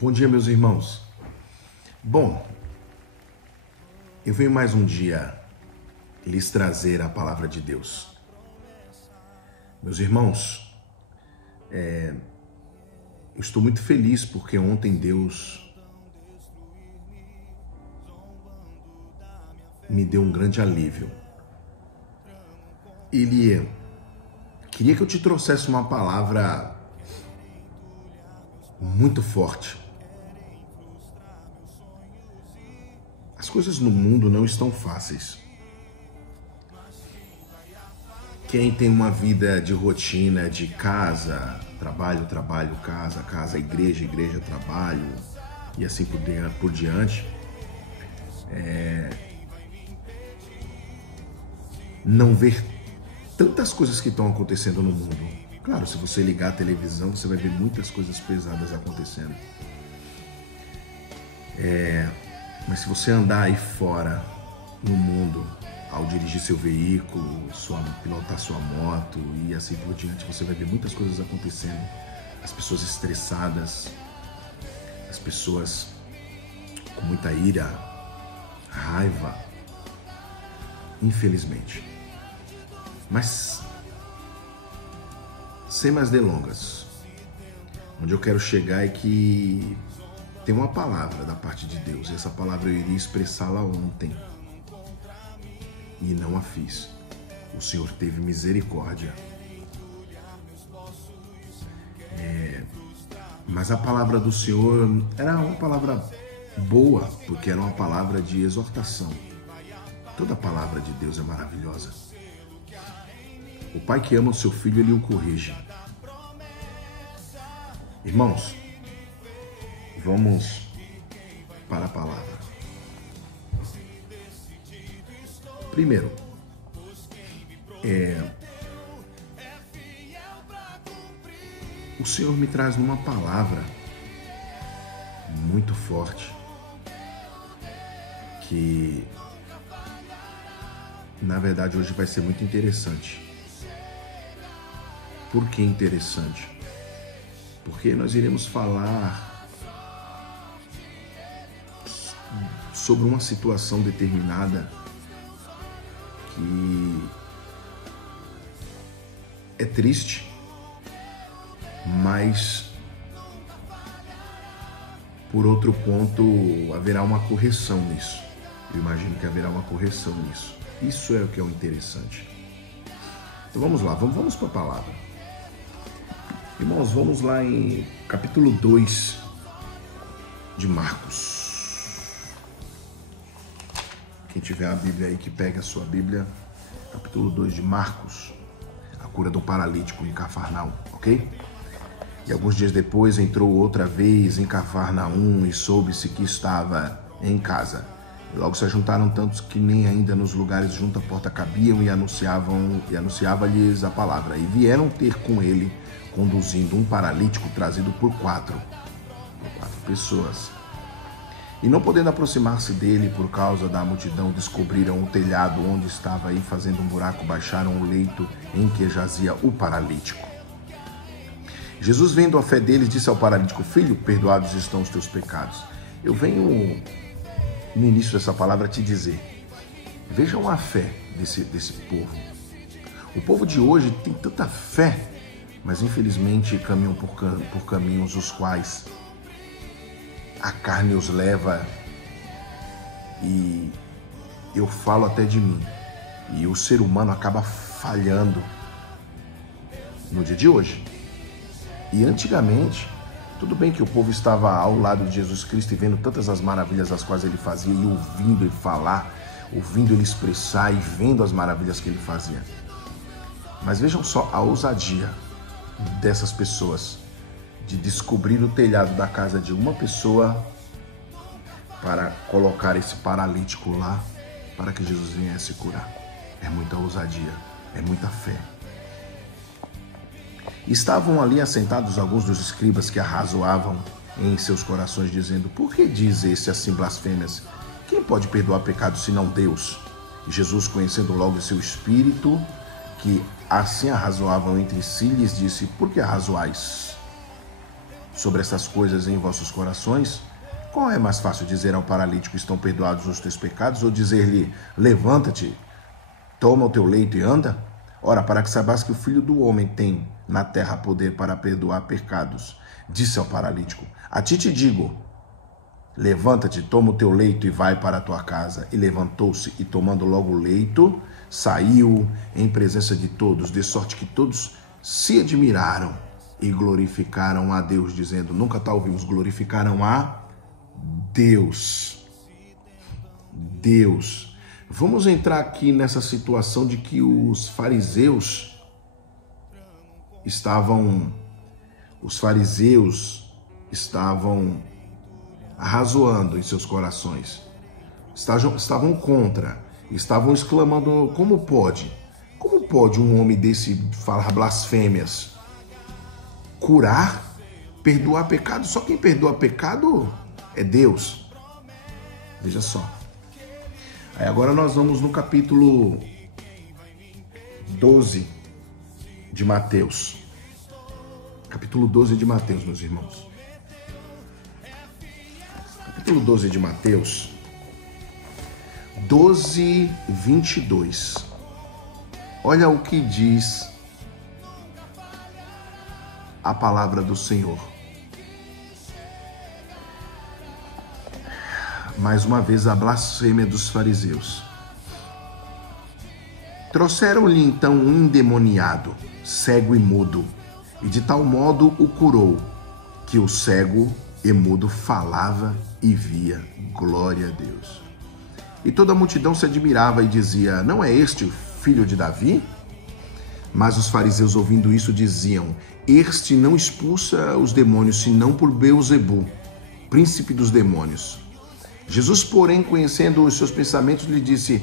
Bom dia, meus irmãos. Bom, eu venho mais um dia lhes trazer a palavra de Deus. Meus irmãos, eu estou muito feliz porque ontem Deus me deu um grande alívio. Ele queria que eu te trouxesse uma palavra muito forte. As coisas no mundo não estão fáceis. Quem tem uma vida de rotina, de casa, trabalho, trabalho, casa, casa, igreja, igreja, trabalho, e assim por diante, não ver tantas coisas que estão acontecendo no mundo. Claro, se você ligar a televisão, você vai ver muitas coisas pesadas acontecendo. Mas se você andar aí fora, no mundo, ao dirigir seu veículo, pilotar sua moto e assim por diante, você vai ver muitas coisas acontecendo. As pessoas estressadas, as pessoas com muita ira, raiva, infelizmente. Mas, sem mais delongas, onde eu quero chegar é que tem uma palavra da parte de Deus, e essa palavra eu iria expressá-la ontem, e não a fiz. O Senhor teve misericórdia. Mas a palavra do Senhor era uma palavra boa, porque era uma palavra de exortação. Toda a palavra de Deus é maravilhosa. O pai que ama o seu filho, ele o corrige. Irmãos, vamos para a palavra. Primeiro, o Senhor me traz uma palavra muito forte que, na verdade, hoje vai ser muito interessante. Por que interessante? Porque nós iremos falar sobre uma situação determinada que é triste, mas por outro ponto haverá uma correção nisso. Eu imagino que haverá uma correção nisso. Isso é o que é o interessante. Então vamos lá, vamos para a palavra. Irmãos, vamos lá em capítulo 2 de Marcos. Quem tiver a Bíblia aí, que pegue a sua Bíblia. Capítulo 2 de Marcos. A cura do paralítico em Cafarnaum, ok? E alguns dias depois entrou outra vez em Cafarnaum e soube-se que estava em casa. E logo se ajuntaram tantos que nem ainda nos lugares junto à porta cabiam e anunciava-lhes a palavra. E vieram ter com ele, conduzindo um paralítico trazido por quatro pessoas. E não podendo aproximar-se dele por causa da multidão, descobriram o telhado onde estava e, fazendo um buraco, baixaram o leito em que jazia o paralítico. Jesus, vendo a fé deles, disse ao paralítico: Filho, perdoados estão os teus pecados. Eu venho, no início dessa palavra, te dizer, vejam a fé desse povo. O povo de hoje tem tanta fé, mas infelizmente caminham por caminhos os quais a carne os leva, e eu falo até de mim, e o ser humano acaba falhando no dia de hoje. E antigamente, tudo bem que o povo estava ao lado de Jesus Cristo e vendo tantas as maravilhas as quais ele fazia, e ouvindo ele falar, ouvindo ele expressar e vendo as maravilhas que ele fazia. Mas vejam só a ousadia dessas pessoas de descobrir o telhado da casa de uma pessoa para colocar esse paralítico lá para que Jesus viesse curar. É muita ousadia, é muita fé. Estavam ali assentados alguns dos escribas que arrazoavam em seus corações, dizendo: Por que diz esse assim blasfêmias? Quem pode perdoar pecados senão Deus? E Jesus, conhecendo logo em seu espírito que assim arrazoavam entre si, lhes disse: Por que arrazoais sobre essas coisas em vossos corações? Qual é mais fácil, dizer ao paralítico: estão perdoados os teus pecados, ou dizer-lhe: levanta-te, toma o teu leito e anda? Ora, para que saibas que o Filho do Homem tem na terra poder para perdoar pecados, disse ao paralítico: a ti te digo, levanta-te, toma o teu leito e vai para a tua casa. E levantou-se e, tomando logo o leito, saiu em presença de todos, de sorte que todos se admiraram e glorificaram a Deus, dizendo, nunca tal ouvimos, glorificaram a Deus. Deus. Vamos entrar aqui nessa situação de que os fariseus estavam arrazoando em seus corações, estavam contra, estavam exclamando: como pode um homem desse falar blasfêmias, curar, perdoar pecado? Só quem perdoa pecado é Deus. Veja só. Aí agora nós vamos no capítulo 12 de Mateus. Capítulo 12 de Mateus, meus irmãos. Capítulo 12 de Mateus, 12, 22. Olha o que diz a palavra do Senhor. Mais uma vez a blasfêmia dos fariseus. Trouxeram-lhe então um endemoniado, cego e mudo, e de tal modo o curou, que o cego e mudo falava e via. Glória a Deus. E toda a multidão se admirava e dizia: não é este o filho de Davi? Mas os fariseus, ouvindo isso, diziam: este não expulsa os demônios, senão por Beelzebu, príncipe dos demônios. Jesus, porém, conhecendo os seus pensamentos, lhe disse: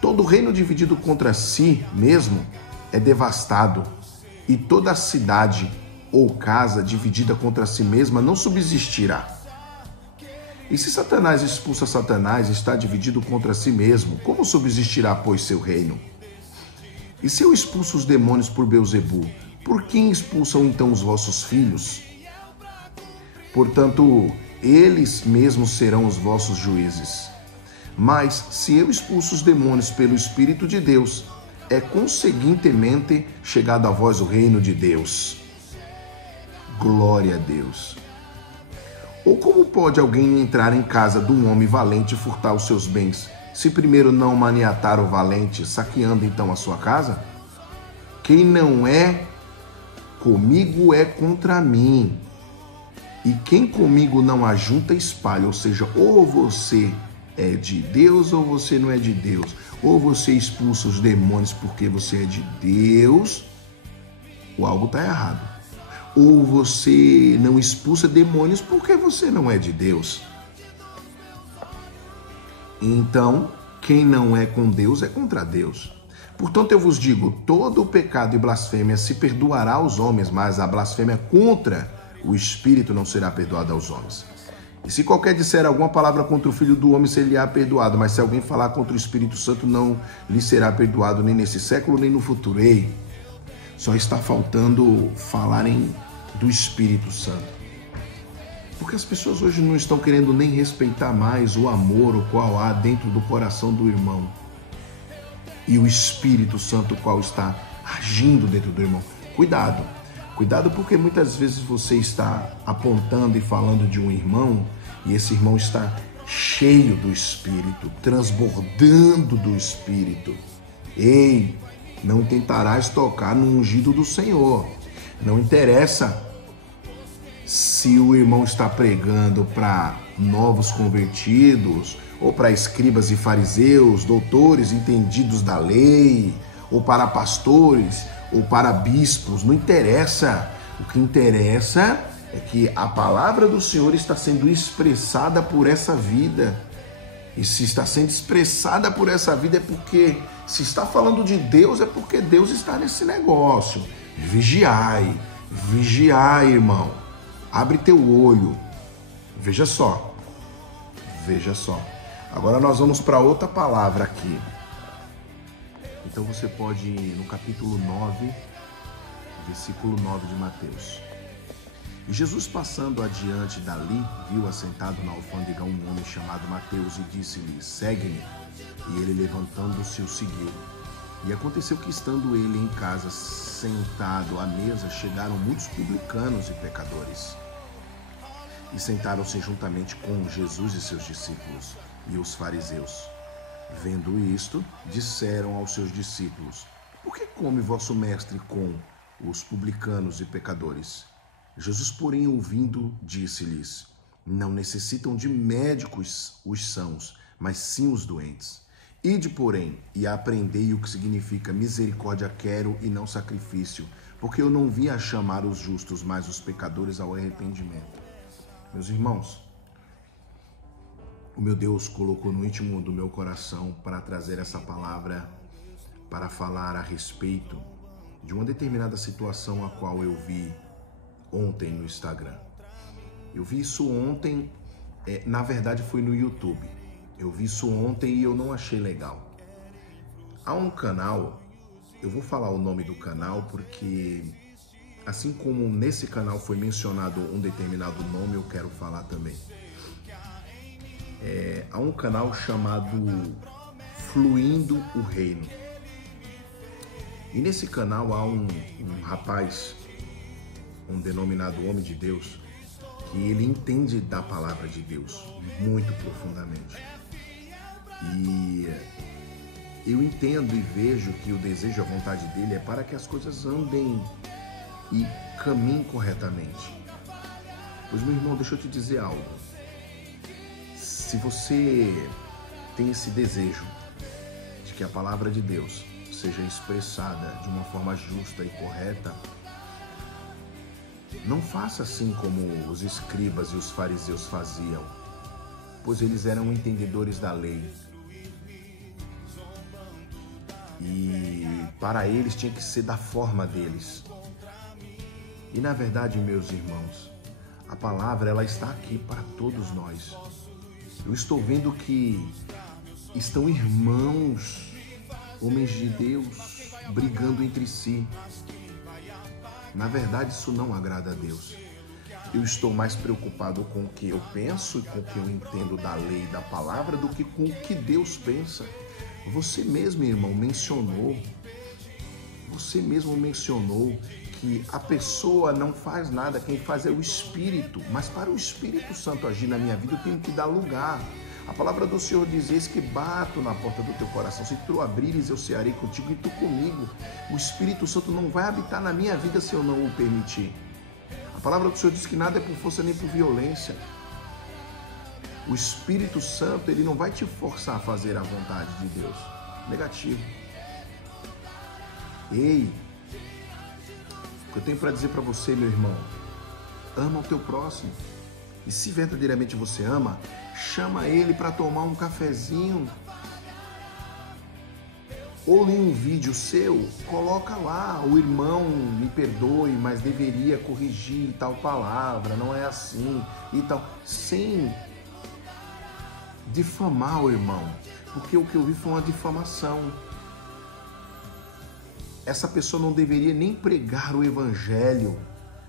todo reino dividido contra si mesmo é devastado, e toda a cidade ou casa dividida contra si mesma não subsistirá. E se Satanás expulsa Satanás, está dividido contra si mesmo, como subsistirá, pois, seu reino? E se eu expulso os demônios por Beelzebu, por quem expulsam então os vossos filhos? Portanto, eles mesmos serão os vossos juízes. Mas se eu expulso os demônios pelo Espírito de Deus, é conseguintemente chegado a vós o reino de Deus. Glória a Deus. Ou como pode alguém entrar em casa de um homem valente e furtar os seus bens, se primeiro não maniatar o valente, saqueando então a sua casa? Quem não é comigo é contra mim. E quem comigo não ajunta, espalha. Ou seja, ou você é de Deus ou você não é de Deus. Ou você expulsa os demônios porque você é de Deus, ou algo está errado. Ou você não expulsa demônios porque você não é de Deus. Então, quem não é com Deus é contra Deus. Portanto, eu vos digo, todo o pecado e blasfêmia se perdoará aos homens, mas a blasfêmia contra o Espírito não será perdoada aos homens. E se qualquer disser alguma palavra contra o Filho do Homem, ser-lhe-á perdoado, mas se alguém falar contra o Espírito Santo, não lhe será perdoado nem nesse século, nem no futuro. Ei, só está faltando falarem do Espírito Santo. Porque as pessoas hoje não estão querendo nem respeitar mais o amor o qual há dentro do coração do irmão. E o Espírito Santo o qual está agindo dentro do irmão. Cuidado. Cuidado, porque muitas vezes você está apontando e falando de um irmão e esse irmão está cheio do Espírito, transbordando do Espírito. Ei, não tentarás tocar no ungido do Senhor. Não interessa se o irmão está pregando para novos convertidos, ou para escribas e fariseus, doutores entendidos da lei, ou para pastores, ou para bispos, não interessa. O que interessa é que a palavra do Senhor está sendo expressada por essa vida. E se está sendo expressada por essa vida é porque, se está falando de Deus, é porque Deus está nesse negócio. Vigiai, vigiai, irmão. Abre teu olho. Veja só. Veja só. Agora nós vamos para outra palavra aqui. Então você pode ir no capítulo 9, versículo 9 de Mateus. E Jesus, passando adiante dali, viu assentado na alfândega um homem chamado Mateus e disse-lhe: segue-me. E ele, levantando-se, o seguiu. E aconteceu que, estando ele em casa, sentado à mesa, chegaram muitos publicanos e pecadores. E sentaram-se juntamente com Jesus e seus discípulos. E os fariseus, vendo isto, disseram aos seus discípulos: por que come vosso mestre com os publicanos e pecadores? Jesus, porém, ouvindo, disse-lhes: não necessitam de médicos os sãos, mas sim os doentes. Ide, porém, e aprendei o que significa misericórdia quero e não sacrifício, porque eu não vim a chamar os justos, mas os pecadores ao arrependimento. Meus irmãos, o meu Deus colocou no íntimo do meu coração para trazer essa palavra, para falar a respeito de uma determinada situação a qual eu vi ontem no Instagram. Eu vi isso ontem, na verdade foi no YouTube. Eu vi isso ontem e eu não achei legal. Há um canal, eu vou falar o nome do canal porque, assim como nesse canal foi mencionado um determinado nome, eu quero falar também. Há um canal chamado Fluindo o Reino. E nesse canal há um rapaz, um denominado homem de Deus, que ele entende da palavra de Deus muito profundamente. E eu entendo e vejo que o desejo e a vontade dele é para que as coisas andem e caminhem corretamente. Pois, meu irmão, deixa eu te dizer algo. Se você tem esse desejo de que a palavra de Deus seja expressada de uma forma justa e correta, não faça assim como os escribas e os fariseus faziam, pois eles eram entendedores da lei. E para eles tinha que ser da forma deles. E na verdade, meus irmãos, a palavra ela está aqui para todos nós. Eu estou vendo que estão irmãos, homens de Deus, brigando entre si. Na verdade, isso não agrada a Deus. Eu estou mais preocupado com o que eu penso e com o que eu entendo da lei e da palavra do que com o que Deus pensa. Você mesmo, irmão, mencionou que a pessoa não faz nada, quem faz é o Espírito. Mas para o Espírito Santo agir na minha vida, eu tenho que dar lugar. A palavra do Senhor diz: eis que bato na porta do teu coração, se tu abrires, eu cearei contigo e tu comigo. O Espírito Santo não vai habitar na minha vida se eu não o permitir. A palavra do Senhor diz que nada é por força nem por violência. O Espírito Santo, ele não vai te forçar a fazer a vontade de Deus. Negativo. Ei, o que eu tenho para dizer para você, meu irmão, ama o teu próximo. E se verdadeiramente você ama, chama ele para tomar um cafezinho. Ou em um vídeo seu, coloca lá: o irmão me perdoe, mas deveria corrigir tal palavra, não é assim e tal. Sem difamar o irmão, porque o que eu vi foi uma difamação. Essa pessoa não deveria nem pregar o evangelho.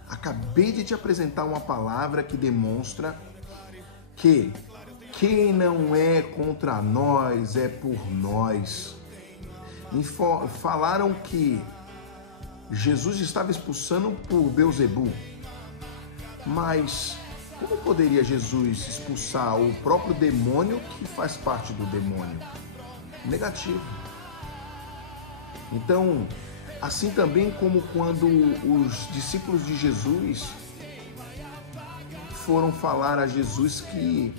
Acabei de te apresentar uma palavra que demonstra que quem não é contra nós é por nós. Falaram que Jesus estava expulsando por Beelzebu, mas como poderia Jesus expulsar o próprio demônio que faz parte do demônio? Negativo. Então, assim também como quando os discípulos de Jesus foram falar a Jesus que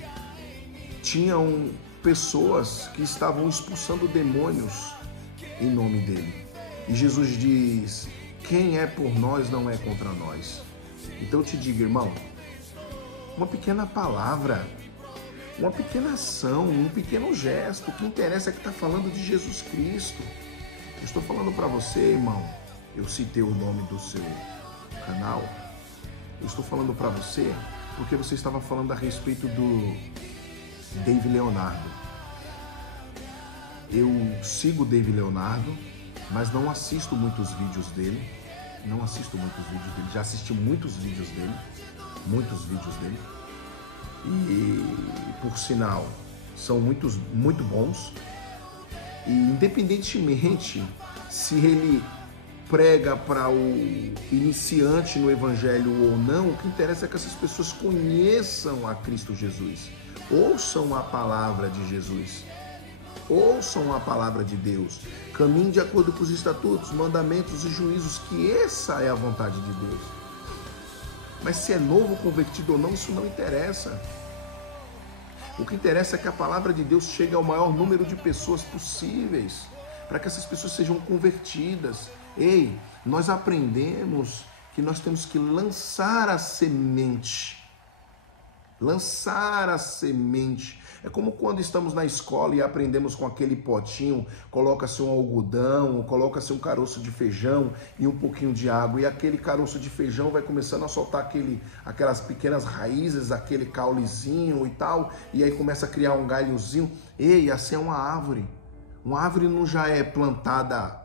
tinham pessoas que estavam expulsando demônios em nome dele. E Jesus diz: quem é por nós não é contra nós. Então eu te digo, irmão, uma pequena palavra, uma pequena ação, um pequeno gesto, o que interessa é que está falando de Jesus Cristo. Eu estou falando para você, irmão, eu citei o nome do seu canal, eu estou falando para você porque você estava falando a respeito do David Leonardo. Eu sigo o David Leonardo, mas não assisto muitos vídeos dele. Não assisto muitos vídeos dele, já assisti muitos vídeos dele. E, por sinal, são muito bons. E, independentemente se ele prega para o iniciante no evangelho ou não, o que interessa é que essas pessoas conheçam a Cristo Jesus, ouçam a palavra de Jesus, ouçam a palavra de Deus, caminhem de acordo com os estatutos, mandamentos e juízos, que essa é a vontade de Deus. Mas se é novo convertido ou não, isso não interessa. O que interessa é que a palavra de Deus chegue ao maior número de pessoas possíveis, para que essas pessoas sejam convertidas. Ei, nós aprendemos que nós temos que lançar a semente. Lançar a semente. É como quando estamos na escola e aprendemos com aquele potinho, coloca-se um algodão, coloca-se um caroço de feijão e um pouquinho de água, e aquele caroço de feijão vai começando a soltar aquelas pequenas raízes, aquele caulezinho e tal, e aí começa a criar um galhozinho. Ei, assim é uma árvore. Uma árvore não já é plantada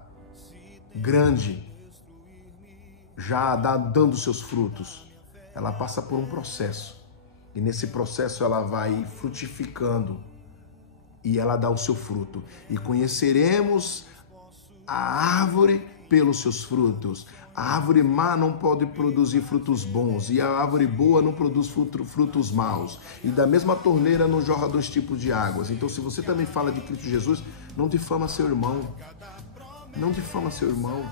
grande, já dando seus frutos. Ela passa por um processo. E nesse processo ela vai frutificando e ela dá o seu fruto. E conheceremos a árvore pelos seus frutos. A árvore má não pode produzir frutos bons, e a árvore boa não produz frutos maus. E da mesma torneira não jorra dois tipos de águas. Então, se você também fala de Cristo Jesus, não difama seu irmão. Não difama seu irmão.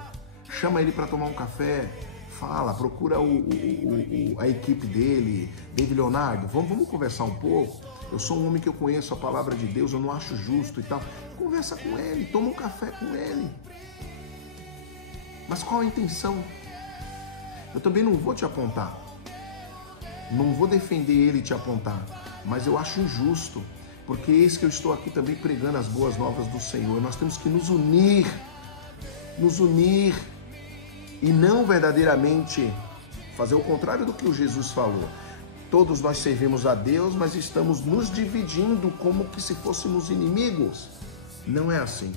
Chama ele para tomar um café. Fala, procura a equipe dele. David Leonardo, vamos conversar um pouco. Eu sou um homem que eu conheço a palavra de Deus, eu não acho justo e tal. Conversa com ele, toma um café com ele. Mas qual a intenção? Eu também não vou te apontar. Não vou defender ele e te apontar. Mas eu acho injusto, porque eis que eu estou aqui também pregando as boas novas do Senhor. Nós temos que nos unir e não verdadeiramente fazer o contrário do que o Jesus falou. Todos nós servimos a Deus, mas estamos nos dividindo como que se fôssemos inimigos. Não é assim.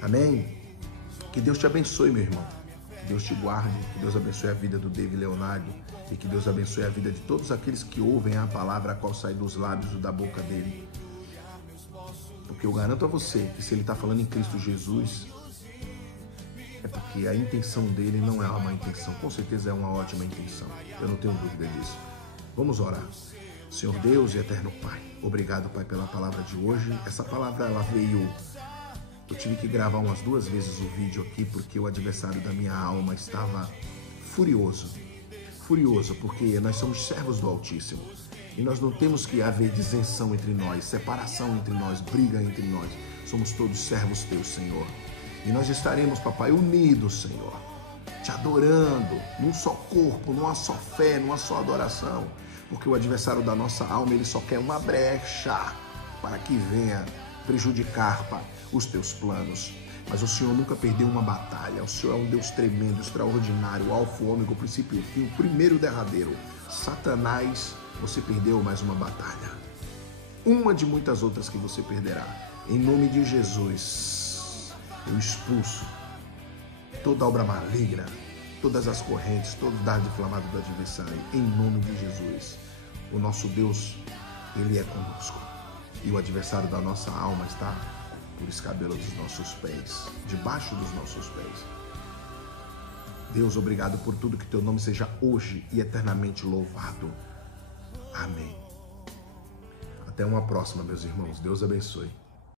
Amém? Que Deus te abençoe, meu irmão. Que Deus te guarde, que Deus abençoe a vida do David Leonardo e que Deus abençoe a vida de todos aqueles que ouvem a palavra a qual sai dos lábios ou da boca dele. Porque eu garanto a você que se ele está falando em Cristo Jesus, é porque a intenção dele não é uma má intenção, com certeza é uma ótima intenção, eu não tenho dúvida disso. Vamos orar. Senhor Deus e eterno Pai, obrigado, Pai, pela palavra de hoje. Essa palavra, ela veio, eu tive que gravar umas 2 vezes o vídeo aqui, porque o adversário da minha alma estava furioso, porque nós somos servos do Altíssimo, e nós não temos que haver disenção entre nós, separação entre nós, briga entre nós, somos todos servos teus, Senhor. E nós estaremos, papai, unidos, Senhor, te adorando, num só corpo, numa só fé, numa só adoração. Porque o adversário da nossa alma, ele só quer uma brecha para que venha prejudicar, Pai, os teus planos. Mas o Senhor nunca perdeu uma batalha. O Senhor é um Deus tremendo, extraordinário, o alfa, o ômega, o princípio e o fim, o primeiro e o derradeiro. Satanás, você perdeu mais uma batalha. Uma de muitas outras que você perderá. Em nome de Jesus, eu expulso toda obra maligna, todas as correntes, todo dardo inflamado do adversário, em nome de Jesus. O nosso Deus, ele é conosco. E o adversário da nossa alma está por escabelo dos nossos pés, debaixo dos nossos pés. Deus, obrigado por tudo, que teu nome seja hoje e eternamente louvado. Amém. Até uma próxima, meus irmãos. Deus abençoe.